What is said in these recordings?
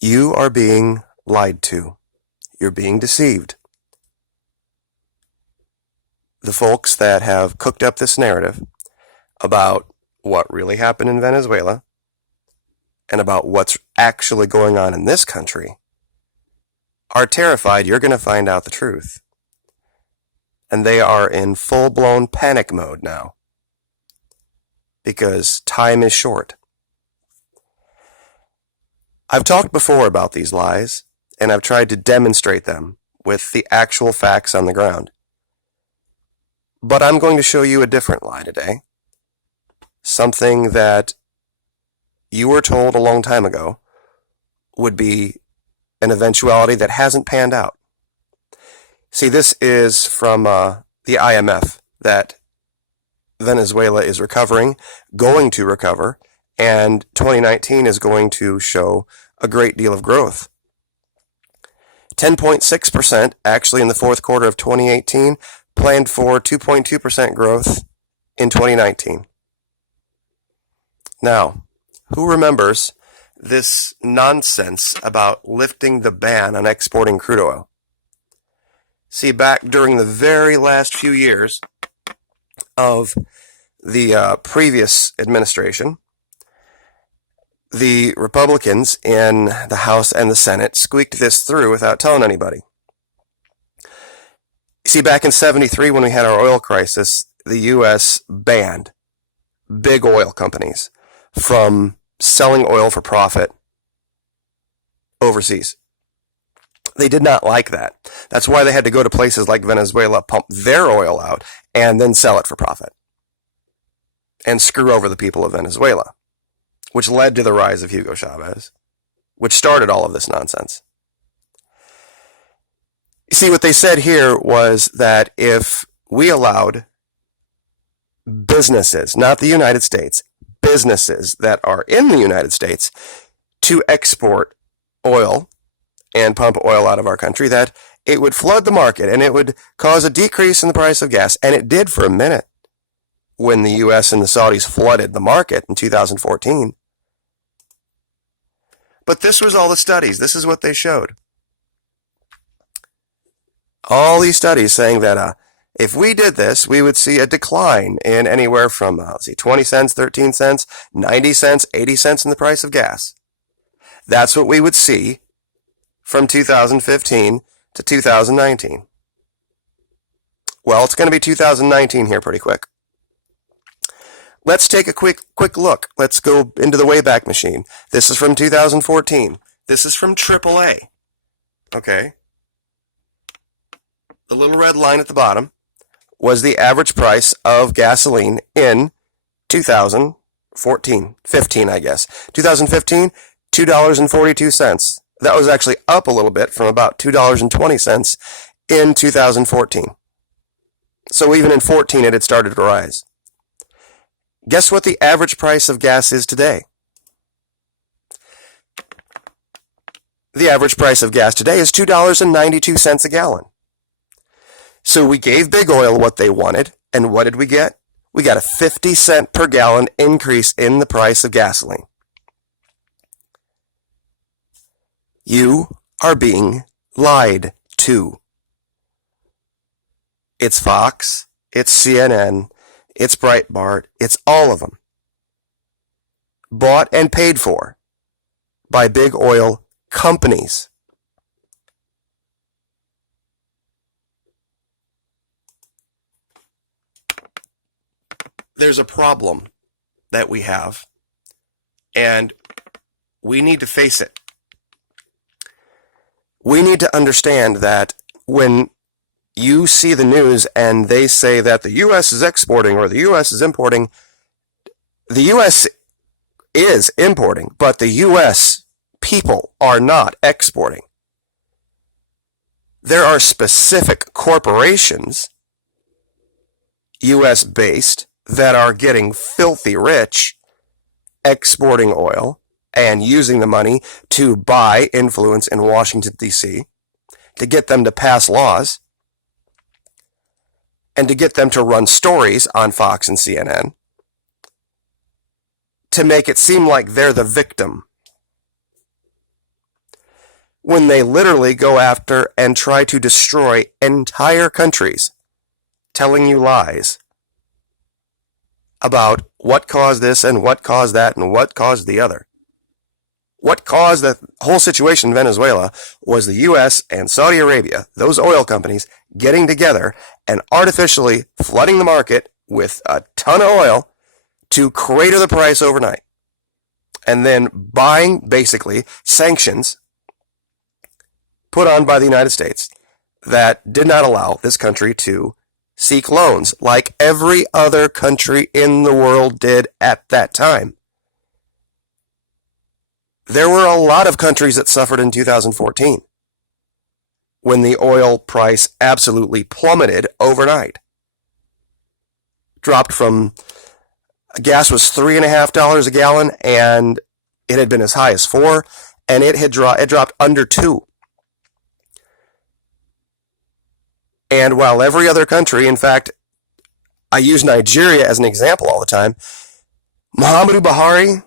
You are being lied to. You're being deceived. The folks that have cooked up this narrative about what really happened in Venezuela and about what's actually going on in this country are terrified you're going to find out the truth. And they are in full-blown panic mode now because time is short. I've talked before about these lies, and I've tried to demonstrate them with the actual facts on the ground. But I'm going to show you a different lie today. Something that you were told a long time ago would be an eventuality that hasn't panned out. See, this is from the IMF, that Venezuela is recovering, going to recover, and 2019 is going to show a great deal of growth. 10.6% actually in the fourth quarter of 2018, planned for 2.2% growth in 2019. Now, who remembers this nonsense about lifting the ban on exporting crude oil? See, back during the very last few years of the previous administration, the Republicans in the House and the Senate squeaked this through without telling anybody. See, back in '73 when we had our oil crisis, the U.S. banned big oil companies from selling oil for profit overseas. They did not like that. That's why they had to go to places like Venezuela, pump their oil out, and then sell it for profit. And screw over the people of Venezuela, which led to the rise of Hugo Chavez, which started all of this nonsense. You see, what they said here was that if we allowed businesses, not the United States, businesses that are in the United States to export oil and pump oil out of our country, that it would flood the market and it would cause a decrease in the price of gas. And it did for a minute when the U.S. and the Saudis flooded the market in 2014. But this was all the studies. This is what they showed. All these studies saying that if we did this, we would see a decline in anywhere from, 20 cents, 13 cents, 90 cents, 80 cents in the price of gas. That's what we would see from 2015 to 2019. Well, it's going to be 2019 here pretty quick. Let's take a quick look. Let's go into the Wayback Machine. This is from 2014. This is from AAA. Okay. The little red line at the bottom was the average price of gasoline in 15, I guess. 2015, $2.42. That was actually up a little bit from about $2.20 in 2014. So even in 14, it had started to rise. Guess what the average price of gas is today? The average price of gas today is $2.92 a gallon. So we gave big oil what they wanted, and what did we get? We got a 50-cent per gallon increase in the price of gasoline. You are being lied to. It's Fox, it's CNN, it's Breitbart, it's all of them. Bought and paid for by big oil companies. There's a problem that we have, and we need to face it. We need to understand that when you see the news and they say that the U.S. is exporting or the U.S. is importing, the U.S. is importing, but the U.S. people are not exporting. There are specific corporations, U.S. based, that are getting filthy rich exporting oil and using the money to buy influence in Washington, D.C., to get them to pass laws and to get them to run stories on Fox and CNN to make it seem like they're the victim. when they literally go after and try to destroy entire countries, telling you lies about what caused this and what caused that and what caused the other. What caused the whole situation in Venezuela was the U.S. and Saudi Arabia, those oil companies, getting together and artificially flooding the market with a ton of oil to crater the price overnight. And then buying, basically, sanctions put on by the United States that did not allow this country to seek loans like every other country in the world did at that time. There were a lot of countries that suffered in 2014 when the oil price absolutely plummeted overnight. Dropped from, gas was $3.50 a gallon, and it had been as high as $4, and it dropped under $2. And while every other country, in fact, I use Nigeria as an example all the time, Muhammadu Buhari,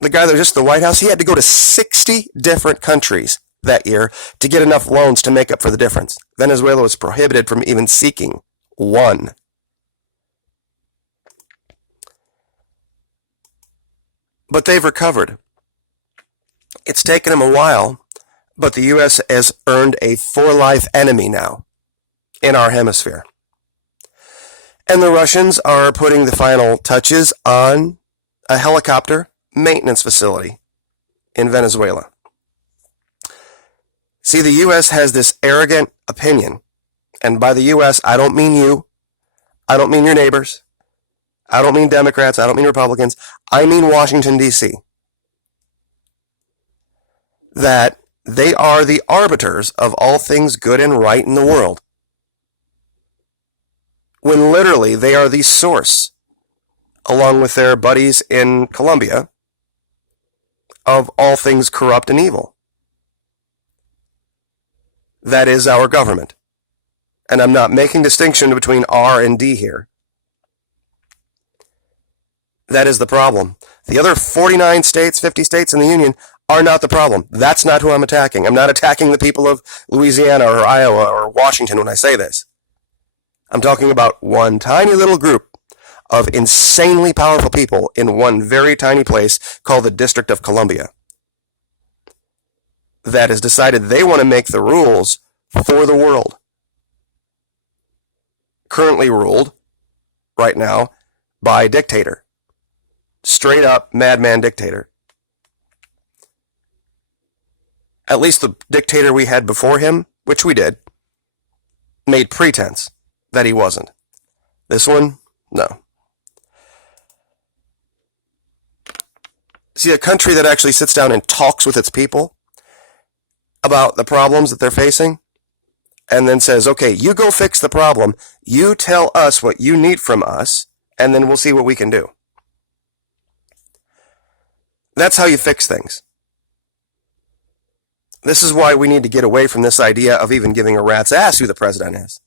the guy that was just at the White House, he had to go to 60 different countries that year to get enough loans to make up for the difference. Venezuela was prohibited from even seeking one. But they've recovered. It's taken them a while, but the U.S. has earned a for-life enemy now in our hemisphere. And the Russians are putting the final touches on a helicopter maintenance facility in Venezuela. See, the U.S. has this arrogant opinion, and by the U.S., I don't mean you, I don't mean your neighbors, I don't mean Democrats, I don't mean Republicans, I mean Washington, D.C., that they are the arbiters of all things good and right in the world, when literally they are the source, along with their buddies in Colombia, of all things corrupt and evil. That is our government. And I'm not making distinction between R and D here. That is the problem. The other 49 states, 50 states in the Union are not the problem. That's not who I'm attacking. I'm not attacking the people of Louisiana or Iowa or Washington when I say this. I'm talking about one tiny little group of insanely powerful people in one very tiny place called the District of Columbia that has decided they want to make the rules for the world. Currently ruled, right now, by a dictator. Straight up madman dictator. At least the dictator we had before him, which we did, made pretense that he wasn't. This one, no. See, a country that actually sits down and talks with its people about the problems that they're facing, and then says, okay, you go fix the problem, you tell us what you need from us, and then we'll see what we can do. That's how you fix things. This is why we need to get away from this idea of even giving a rat's ass who the president is.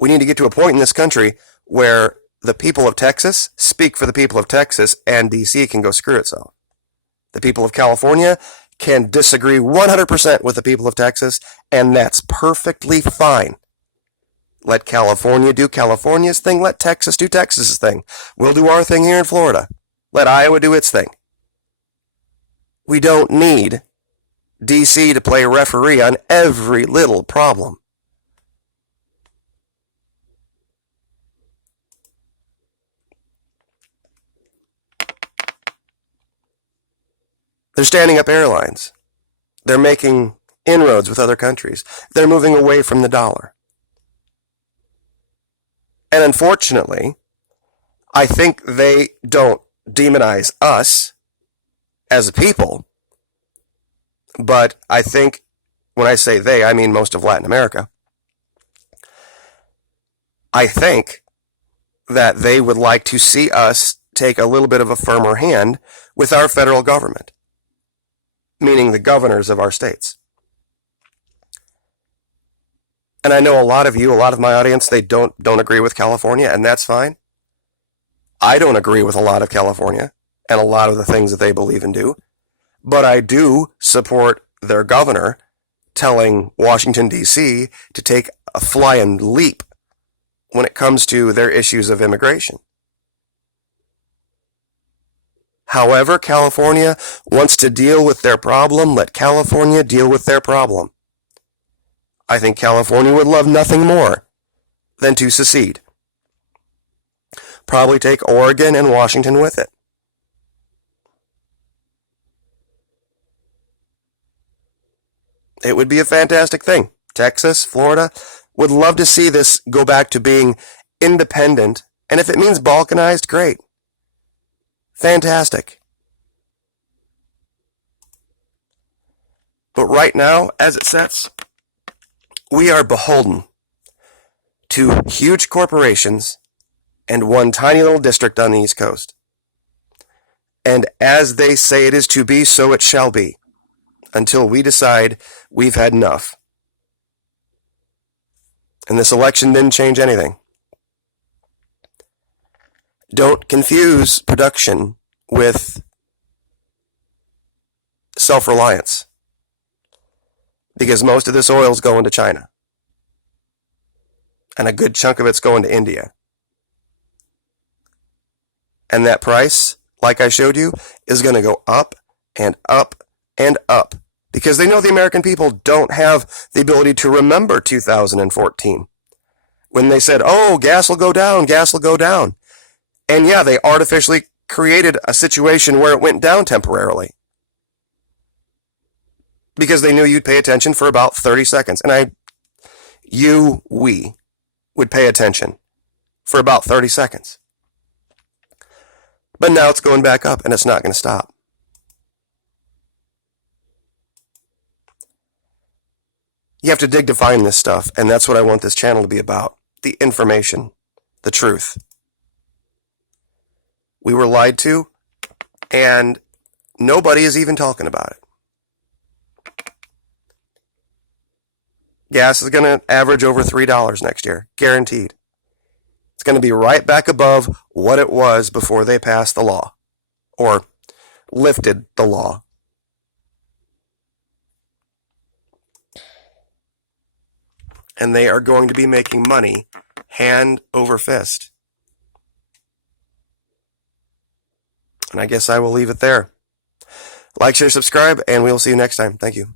We need to get to a point in this country where the people of Texas speak for the people of Texas, and D.C. can go screw itself. The people of California can disagree 100% with the people of Texas, and that's perfectly fine. Let California do California's thing. Let Texas do Texas's thing. We'll do our thing here in Florida. Let Iowa do its thing. We don't need D.C. to play referee on every little problem. They're standing up airlines. They're making inroads with other countries. They're moving away from the dollar. And unfortunately, I think they don't demonize us as a people, but I think when I say they, I mean most of Latin America. I think that they would like to see us take a little bit of a firmer hand with our federal government, meaning the governors of our states. And I know a lot of you, a lot of my audience, they don't agree with California, and that's fine. I don't agree with a lot of California and a lot of the things that they believe and do. But I do support their governor telling Washington, D.C. to take a flying leap when it comes to their issues of immigration. However California wants to deal with their problem, let California deal with their problem. I think California would love nothing more than to secede. Probably take Oregon and Washington with it. It would be a fantastic thing. Texas, Florida would love to see this go back to being independent, and if it means balkanized, great. Fantastic. But right now, as it sets, we are beholden to huge corporations and one tiny little district on the East Coast. And as they say it is to be, so it shall be, until we decide we've had enough. And this election didn't change anything. Don't confuse production with self-reliance, because most of this oil is going to China, and a good chunk of it's going to India. And that price, like I showed you, is going to go up and up and up, because they know the American people don't have the ability to remember 2014, when they said, oh, gas will go down, gas will go down. And yeah, they artificially created a situation where it went down temporarily, because they knew you'd pay attention for about 30 seconds. And we would pay attention for about 30 seconds. But now it's going back up, and it's not going to stop. You have to dig to find this stuff, and that's what I want this channel to be about. The information, the truth. We were lied to, and nobody is even talking about it. Gas is going to average over $3 next year, guaranteed. It's going to be right back above what it was before they passed the law, or lifted the law. And they are going to be making money hand over fist. And I guess I will leave it there. Like, share, subscribe, and we'll see you next time. Thank you.